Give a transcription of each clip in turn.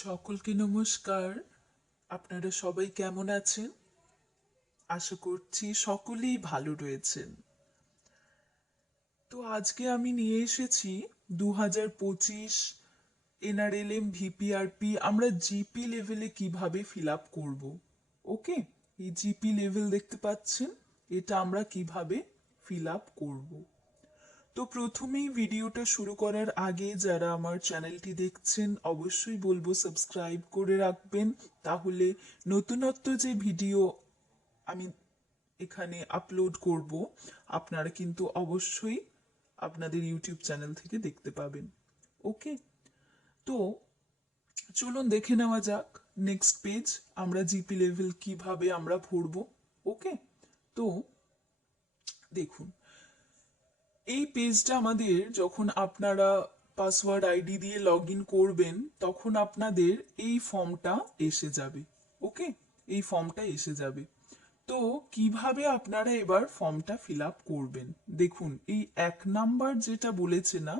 সকলকে নমস্কার। আপনারা সবাই কেমন আছেন? আশা করছি সকলেই ভালো রয়েছেন। তো আজকে আমি নিয়ে এসেছি 2025 এনআরএলএম ভিপিআরপি আমরা জিপি লেভেলে কিভাবে ফিল আপ করবো। ওকে, এই জিপি লেভেল দেখতে পাচ্ছেন, এটা আমরা কিভাবে ফিল আপ করবো। তো প্রথমেই ভিডিওটা শুরু করার আগে যারা আমার চ্যানেলটি দেখছেন অবশ্যই বলবো সাবস্ক্রাইব করে রাখবেন, তাহলে নতুনত্ব যে ভিডিও আমি এখানে আপলোড করব আপনারা কিন্তু অবশ্যই আপনাদের ইউটিউব চ্যানেল থেকে দেখতে পাবেন। ওকে, তো চলুন দেখে নেওয়া যাক নেক্সট পেজ আমরা জিপি লেভেল কিভাবে আমরা ভরবো। ওকে, তো দেখুন এই পেজটা আমাদের যখন আপনারা পাসওয়ার্ড আইডি দিয়ে লগ ইন করবেন তখন আপনাদের এই ফর্মটা এসে যাবে। ওকে, এই ফর্মটা এসে যাবে। তো কিভাবে আপনারা এবার ফর্মটা ফিল আপ করবেন দেখুন, এই 1 নাম্বার যেটা বলেছে না,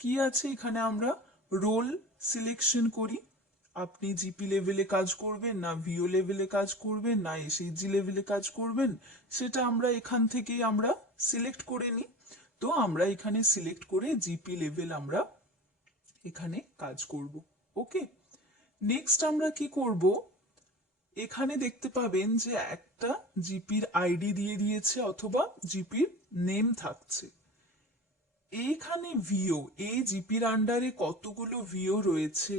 কি আছে এখানে আমরা রোল সিলেকশন করি। আপনি জিপি লেভেলে কাজ করবেন না ভিও লেভেলে কাজ করবেন না এসএইচজি লেভেলে কাজ করবেন, সেটা আমরা এখান থেকেই আমরা সিলেক্ট করে নিই। তো আমরা এখানে সিলেক্ট করে জিপি লেভেল আমরা এখানে কাজ করব। ওকে, নেক্সট আমরা কি করব, এখানে দেখতে পাবেন যে একটা জিপির আইডি দিয়ে দিয়েছে অথবা জিপির নেম থাকছে। এইখানে ভিও, এই জিপির আন্ডারে কতগুলো ভিও রয়েছে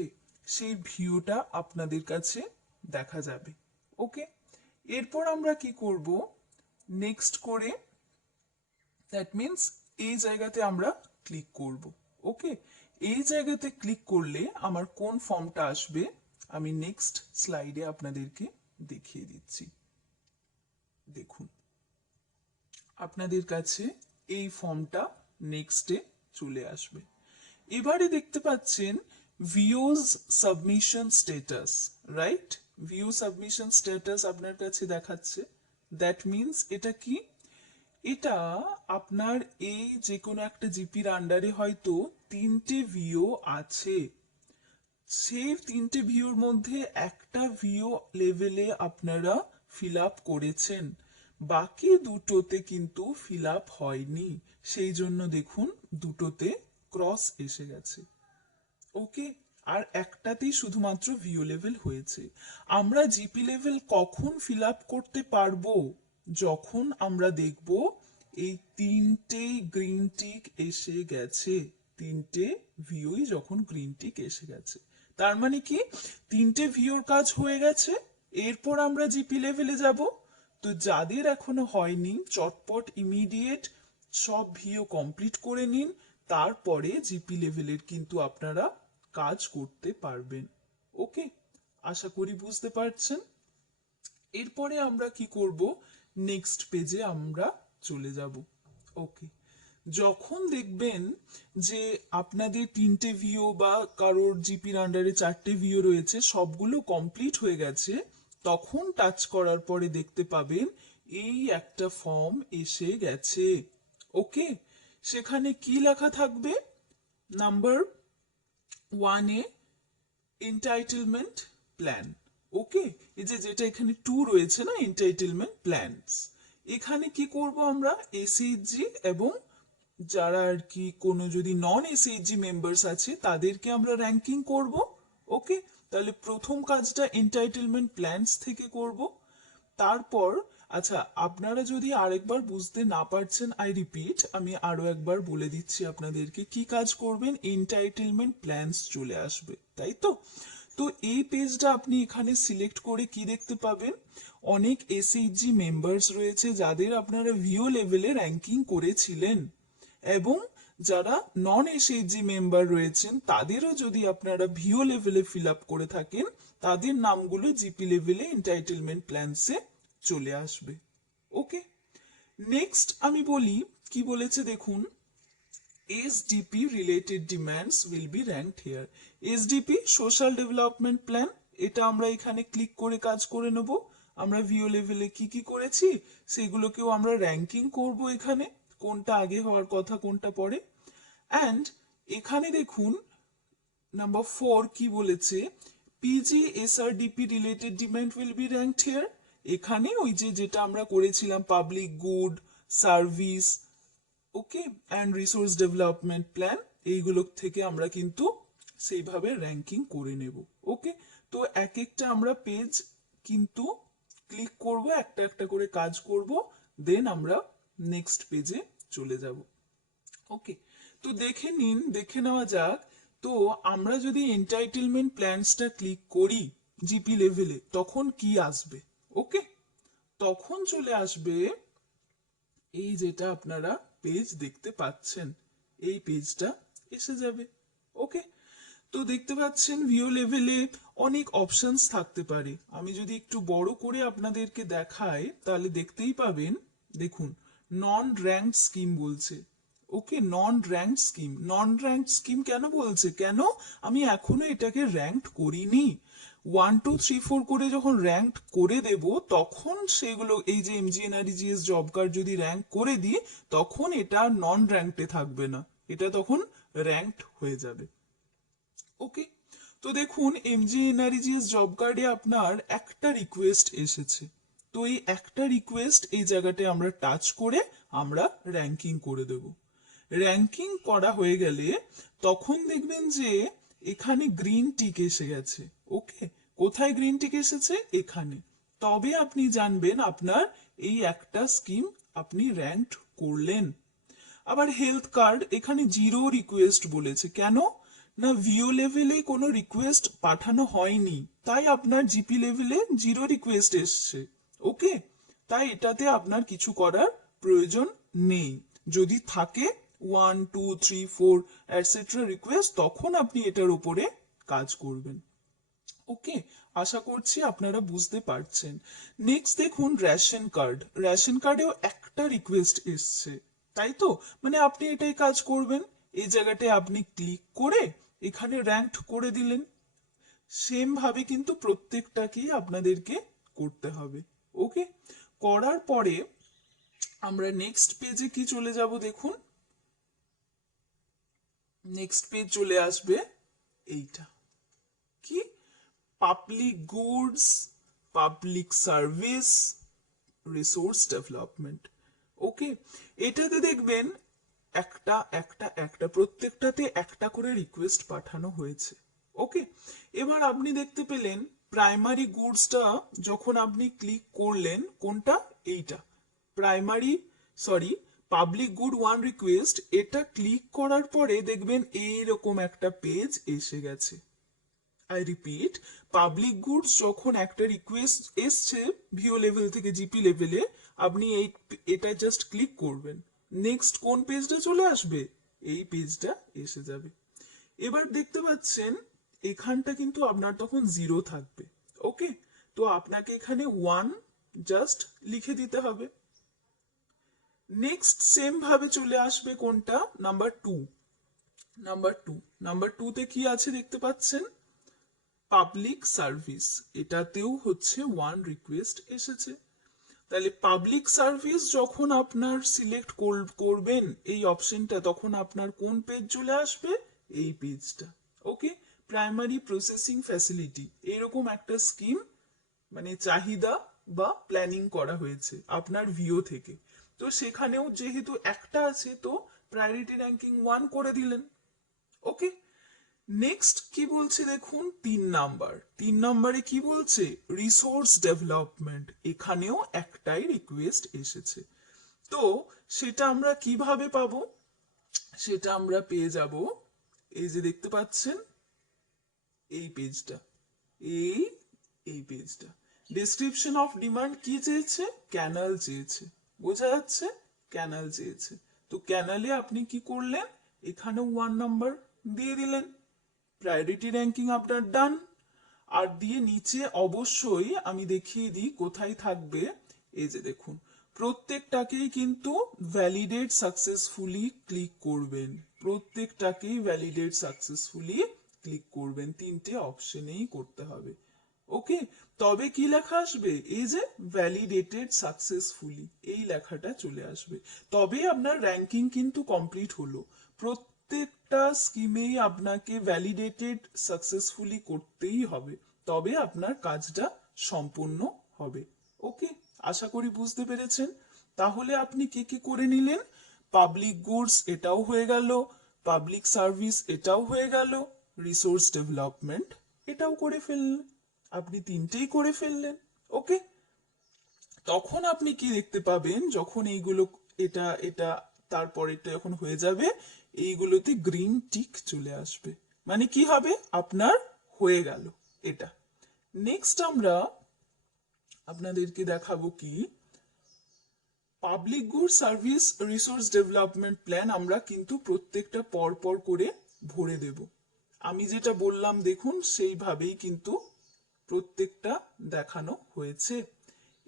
সেই ভিউটা আপনাদের কাছে দেখা যাবে। ওকে, এরপর আমরা কি করব, নেক্সট করে দ্যাট মিন্স এই জায়গাতে আমরা ক্লিক করব। ওকে, এই জায়গাতে ক্লিক করলে আমার কোন ফর্মটা আসবে আমি নেক্সট স্লাইডে আপনাদেরকে দেখিয়ে দিচ্ছি। দেখুন আপনাদের কাছে এই ফর্মটা নেক্সটে চলে আসবে। এবারে দেখতে পাচ্ছেন views submission status, right? View submission status আপনার কাছে দেখাচ্ছে। দ্যাট মিন্স এটা কি, এটা আপনার এই যে কোনো একটা জিপির আন্ডারে হয়তো 3টে ভিও আছে, সেই 3টে ভিউর মধ্যে একটা ভিও লেভেলে আপনারা ফিল আপ করেছেন, বাকি দুটোতে কিন্তু ফিল আপ হয়নি, সেই জন্য দেখুন দুটোতে ক্রস এসে গেছে। ওকে, আর একটাতেই শুধুমাত্র ভিও লেভেল হয়েছে। আমরা জিপি লেভেল কখন ফিল আপ করতে পারবো, যখন আমরা দেখব এই 3টে গ্রিন টিক এসে গেছে, 3টে ভিউই যখন গ্রিন টিক এসে গেছে, তার মানে কি 3টে ভিউর কাজ হয়ে গেছে। এরপর আমরা জিপি লেভেলে যাব। তো যাদের এখনো হয়নি চটপট ইমিডিয়েট সব ভিও কমপ্লিট করে নিন, তারপরে জিপি লেভেলের কিন্তু আপনারা কাজ করতে পারবেন। ওকে, আশা করি বুঝতে পারছেন। এরপরে আমরা কি করব, নেক্সট পেজে আমরা চলে যাব। ওকে, যখন দেখবেন যে আপনাদের 3টে ভিও বা কারোর জিপির আন্ডারে 4টে ভিও রয়েছে সবগুলো কমপ্লিট হয়ে গেছে, তখন টাচ করার পরে দেখতে পাবেন এই একটা ফর্ম এসে গেছে। ওকে, সেখানে কি লেখা থাকবে, নাম্বার 1-এ এন্টাইটেলমেন্ট প্ল্যান। ওকে, এই যে যেটা এখানে 2 রয়েছে না এন্টাইটেলমেন্ট প্ল্যানস, এখানে কি করব আমরা এসএইচজি এবং যারা আর কি কোনো যদি নন এসএইচজি মেম্বার্স আছে তাদেরকে আমরা র্যাঙ্কিং করব। ওকে, তাহলে প্রথম কাজটা এন্টাইটেলমেন্ট প্ল্যানস থেকে করব। তারপর আচ্ছা, আপনারা যদি আরেকবার বুঝতে না পারছেন আই রিপিট, আমি আরো একবার বলে দিচ্ছি আপনাদেরকে কি কাজ করবেন, এন্টাইটেলমেন্ট প্ল্যানস চলে আসবে, তাই তো? তো এই পেজটা আপনি এখানে সিলেক্ট করে কি দেখতে পাবেন, অনেক এসএইচজি মেম্বার্স রয়েছে যাদের আপনারা ভিও লেভেলে র্যাঙ্কিং করেছিলেন, এবং যারা নন এসএইচজি মেম্বার রয়েছেন তাদেরও যদি আপনারা ভিও লেভেলে ফিল আপ করে থাকেন তাদের নামগুলো জিপি লেভেলে এন্টাইটেলমেন্ট প্ল্যানসে চলে আসবে। ওকে, নেক্সট আমি বলি কি বলেছে দেখুন, SDP related demands will be ranked here. SDP social development plan, এটা আমরা এখানে ক্লিক করে কাজ করে নেব। আমরা ভিও লেভেলে কি কি করেছি সেগুলোকেও আমরা র্যাঙ্কিং করব এখানে, কোনটা আগে হওয়ার কথা কোনটা পরে। অ্যান্ড এখানে দেখুন নাম্বার 4 কি বলেছে, PG SRDP related demand will be ranked here. এখানে ওই যেটা আমরা করেছিলাম public good, service, okay, and resource development plan, এইগুলো থেকে আমরা কিন্তু সেইভাবে র্যাঙ্কিং করে নেব। ওকে, তো এক একটা আমরা পেজ কিন্তু ক্লিক করব, একটা একটা করে কাজ করব, দেন আমরা নেক্সট পেজে চলে যাব। ওকে, তো দেখে নেওয়া যাক। তো আমরা যদি এন্টাইটেলমেন্ট প্ল্যানসটা ক্লিক করি জিপি লেভেলে, তখন কি আসবে? ওকে, তখন চলে আসবে এই যেটা আপনারা পেজ দেখতে পাচ্ছেন, এই পেজটা এসে যাবে। ওকে, তো দেখতে পাচ্ছেন ভিও লেভেলে অনেক অপশনস থাকতে পারে। আমি যদি একটু বড় করে আপনাদেরকে দেখাই তাহলে দেখতেই পাবেন। দেখুন, নন র্যাঙ্কড স্কিম বলছে। ওকে, নন র্যাঙ্কড স্কিম কেন বলছে? কেন আমি এখনো এটাকে র্যাঙ্কড করিনি? 1 2 3 4 করে যখন র্যাঙ্ক করে দেব, তখন সেগুলো এই যে এমজিএনআরইজিএস জব কার্ড যদি র্যাঙ্ক করে দিই, তখন এটা নন র্যাঙ্কডে থাকবে না, এটা তখন র্যাঙ্কড হয়ে যাবে। ওকে, তো দেখুন এমজিএনআরইজিএস জব কার্ডে আপনার একটা রিকোয়েস্ট এসেছে। তো এই একটা রিকোয়েস্ট এই জায়গাটায় আমরা টাচ করে আমরা র্যাঙ্কিং করে দেব। র্যাঙ্কিং করা হয়ে গেলে তখন দেখবেন যে এখানে গ্রিন টিক এসে গেছে। ওকে, কোথায় গ্রিন টিক এসেছে? এখানে। তবে আপনি জানবেন আপনার এই একটা স্কিম আপনি র্যাঙ্কড করলেন। আবার হেলথ কার্ড এখানে জিরো রিকোয়েস্ট বলেছে। কেন না, ভিও লেভেলে কোনো রিকোয়েস্ট পাঠানো হয়নি, তাই আপনার জিপি লেভেলে জিরো রিকোয়েস্ট এসছে। ওকে, তাই এটাতে আপনার কিছু করার প্রয়োজন নেই। যদি থাকে 1 2 3 4 এটসেট্রা রিকোয়েস্ট, তখন আপনি এটার উপরে কাজ করবেন। ওকে, আশা করছি আপনারা বুঝতে পারছেন। নেক্সট দেখুন রেশন কার্ডেও একটা রিকোয়েস্ট এসছে, তাই তো? মানে আপনি এটাই কাজ করবেন, এই জায়গাটায় আপনি ক্লিক করে এখানে র্যাঙ্কড করে দিলেন। সেম ভাবে কিন্তু প্রত্যেকটাকেই আপনাদেরকে করতে হবে। ওকে, করার পরে আমরা নেক্সট পেজে কি চলে যাব? দেখুন, নেক্সট পেজ চলে আসবে এইটা, কি? Public goods, public service, resource development. Okay, এটাতে দেখবেন একটা একটা একটা প্রত্যেকটাতে একটা করে রিকোয়েস্ট পাঠানো হয়েছে। ওকে, এবার আপনি দেখতে পেলেন প্রাইমারি গুডসটা যখন আপনি ক্লিক করলেন, কোনটা? এইটা primary, sorry, public good one request, এটা ক্লিক করার পরে দেখবেন এইরকম একটা পেজ এসে গেছে। আই রিপিট, পাবলিক গুডস যখন একটা রিকোয়েস্ট এসছে ভিও লেভেল থেকে জিপি লেভেলে, আপনি এটা জাস্ট ক্লিক করবেন, নেক্সট কোন পেজটা চলে আসবে? এই পেজটা এসে যাবে। এবার দেখতে পাচ্ছেন এখানটা কিন্তু আপনার তখন জিরো থাকবে। ওকে, তো আপনাকে এখানে 1 জাস্ট লিখে দিতে হবে। নেক্সট সেম ভাবে চলে আসবে কোনটা? নাম্বার টুতে কি আছে দেখতে পাচ্ছেন? পাবলিক সার্ভিস, এটাতেও হচ্ছে 1 রিকোয়েস্ট এসেছে। তাহলে পাবলিক সার্ভিস যখন আপনার সিলেক্ট করবেন এই অপশনটা, তখন আপনার কোন পেজ চলে আসবে? এই পেজটা। ওকে, প্রাইমারি প্রসেসিং ফ্যাসিলিটি, এরকম একটা স্কিম মানে চাহিদা বা প্ল্যানিং করা হয়েছে আপনার ভিও থেকে। তো সেখানেও যেহেতু একটা আছে, তো প্রায়োরিটি র্যাঙ্কিং 1 করে দিলেন। ওকে, নেক্সট কি বলছে দেখুন, 3 নম্বরে কি বলছে? রিসোর্স ডেভেলপমেন্ট, এখানেও একটাই রিকোয়েস্ট এসেছে। তো সেটা আমরা কিভাবে পাবো? সেটা আমরা পেয়ে যাব এই যে দেখতে পাচ্ছেন এই পেজটা, এই এই পেজটা। ডেসক্রিপশন অফ ডিমান্ড কি চেয়েছে? ক্যানাল চেয়েছে, বোঝা যাচ্ছে? ক্যানাল চেয়েছে। তো ক্যানালে আপনি কি করলেন? এখানে 1 নাম্বার দিয়ে দিলেন, প্রায়োরিটি র্যাঙ্কিং আপনার ডান। আর দিয়ে নিচে অবশ্যই আমি দেখিয়ে দিই কোথায় থাকবে। এই যে দেখুন, প্রত্যেকটাকেই কিন্তু ভ্যালিডেট সাকসেসফুলি ক্লিক করবেন, প্রত্যেকটাকেই ভ্যালিডেট সাকসেসফুলি ক্লিক করবেন, 3টে অপশনেই করতে হবে। ওকে, তবে কি লেখা আসবে? এই যে ভ্যালিডেটেড সাকসেসফুলি, এই লেখাটা চলে আসবে, তবে আপনার র্যাঙ্কিং কিন্তু কমপ্লিট হলো। প্রত্যেকটা স্কিমেই আপনাকে ভ্যালিডেটেড সাকসেসফুলি করতেই হবে, তবে আপনার কাজটা সম্পূর্ণ হবে। ওকে, আশা করি বুঝতে পেরেছেন। তাহলে আপনি কি কি করে নিলেন? পাবলিক গুডস এটাও হয়ে গেল, পাবলিক সার্ভিস এটাও হয়ে গেল, রিসোর্স ডেভেলপমেন্ট এটাও করে ফেললেন। আপনি তিনটেই করে ফেললেন। ওকে, তখন আপনি কি দেখতে পাবেন, যখন এইগুলো এটা এটা তারপর এটা যখন হয়ে যাবে, এইগুলোতে গ্রিন টিক চলে আসবে, মানে কি হবে, আপনার হয়ে গেল এটা। নেক্সট আমরা আপনাদেরকে দেখাবো কি, public good service resource development plan আমরা কিন্তু প্রত্যেকটা পর পর করে ভরে দেব। আমি যেটা বললাম দেখুন, সেইভাবেই কিন্তু প্রত্যেকটা দেখানো হয়েছে।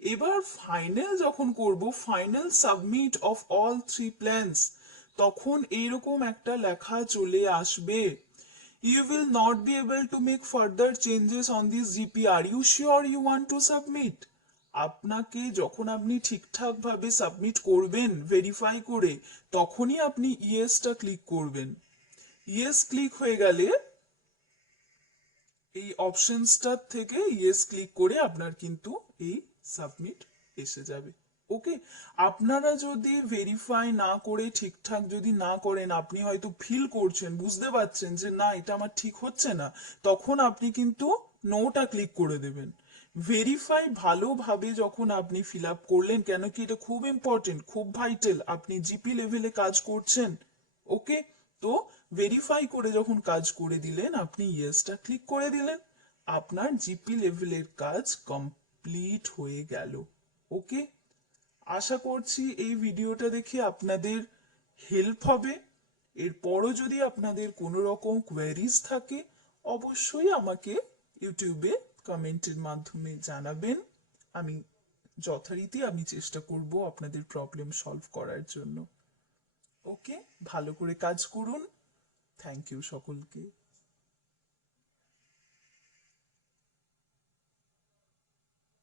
এবার ফাইনাল যখন করব, final submit of all three plans, তখন এইরকম একটা লেখা চলে আসবে, you will not be able to make further changes on this GP, are you sure you want to submit. আপনাকে যখন আপনি ঠিকঠাক ভাবে সাবমিট করবেন ভেরিফাই করে, তখনই আপনি ইয়েসটা ক্লিক করবেন। ইয়েস ক্লিক হয়ে গেলে এই অপশনসটার থেকে ইয়েস ক্লিক করে আপনার কিন্তু এই সাবমিট এসে যাবে। ওকে, আপনারা যদি ভেরিফাই না করে ঠিকঠাক যদি না করেন, আপনি হয়তো ফিল করছেন, বুঝতে পারছেন যে না এটা আমার ঠিক হচ্ছে না, তখন আপনি কিন্তু নোটা ক্লিক করে দেবেন। ভেরিফাই ভালোভাবে যখন আপনি ফিল আপ করলেন, কেন কি এটা খুব ইম্পর্টেন্ট, খুব ভাইটাল, আপনি জিপি লেভেলে কাজ করছেন। ওকে, তো ভেরিফাই করে যখন কাজ করে দিলেন, আপনি ইয়েসটা ক্লিক করে দিলেন, আপনার জিপি লেভেলের কাজ কমপ্লিট হয়ে গেল। ওকে, আশা করছি এই ভিডিওটা দেখে আপনাদের হেল্প হবে। এরপরও যদি আপনাদের কোনো রকম কোয়েরিজ থাকে, অবশ্যই আমাকে ইউটিউবে কমেন্টের মাধ্যমে জানাবেন। আমি যথারীতি আমি চেষ্টা করব আপনাদের প্রবলেম সলভ করার জন্য। ওকে, ভালো করে কাজ করুন। থ্যাংক ইউ সকলকে।